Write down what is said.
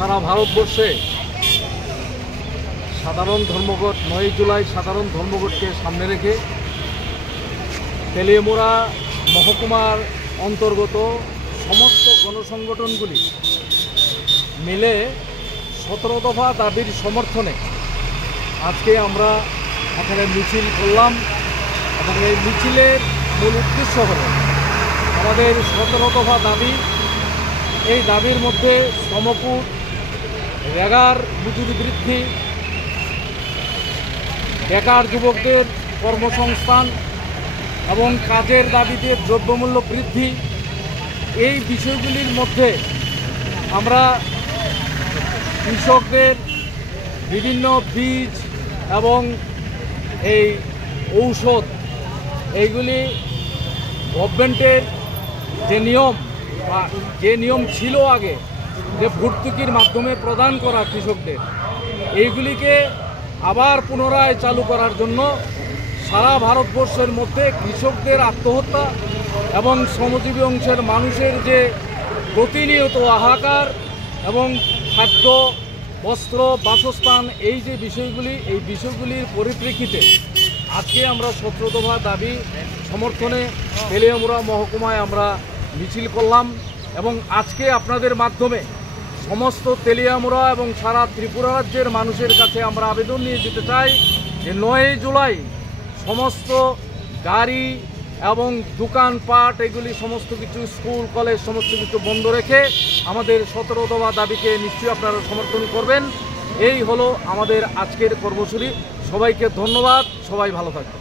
সারা ভারতবর্ষে সাধারণ ধর্মঘট 9 জুলাই সাধারণ ধর্মঘটকে সামনে রেখে তেলিয়ামুড়া মহকুমার অন্তর্গত সমস্ত গণসংগঠনগুলি মিলে 17 দফা দাবির সমর্থনে আজকে আমরা এখানে মিছিল করলাম এবং এই মিছিলের মূল উদ্দেশ্য হল আমাদের 17 দফা দাবি। এই দাবির মধ্যে শ্রমকূট, রেগার মজুরি বৃদ্ধি, বেকার যুবকদের কর্মসংস্থান এবং কাজের দাবিতে দ্রব্যমূল্য বৃদ্ধি, এই বিষয়গুলির মধ্যে আমরা কৃষকদের বিভিন্ন বীজ এবং এই ঔষধ এইগুলি গভর্নমেন্টের যে নিয়ম ছিল আগে যে ভর্তুকির মাধ্যমে প্রদান করা কৃষকদের, এইগুলিকে আবার পুনরায় চালু করার জন্য সারা ভারতবর্ষের মধ্যে কৃষকদের আত্মহত্যা এবং শ্রমজীবী অংশের মানুষের যে প্রতিনিয়ত হাহাকার এবং খাদ্য, বস্ত্র, বাসস্থান এই যে বিষয়গুলি, এই বিষয়গুলির পরিপ্রেক্ষিতে আজকে আমরা 17 দফা দাবি সমর্থনে তেলিয়ামুড়া মহকুমায় আমরা মিছিল করলাম এবং আজকে আপনাদের মাধ্যমে সমস্ত তেলিয়ামুড়া এবং সারা ত্রিপুরা রাজ্যের মানুষের কাছে আমরা আবেদন নিয়ে যেতে চাই যে 9 জুলাই সমস্ত গাড়ি এবং দোকানপাট এগুলি সমস্ত কিছু, স্কুল কলেজ সমস্ত কিছু বন্ধ রেখে আমাদের 17 দফা দাবিকে নিশ্চয়ই আপনারা সমর্থন করবেন। এই হলো আমাদের আজকের কর্মসূচি। সবাইকে ধন্যবাদ, সবাই ভালো থাকবেন।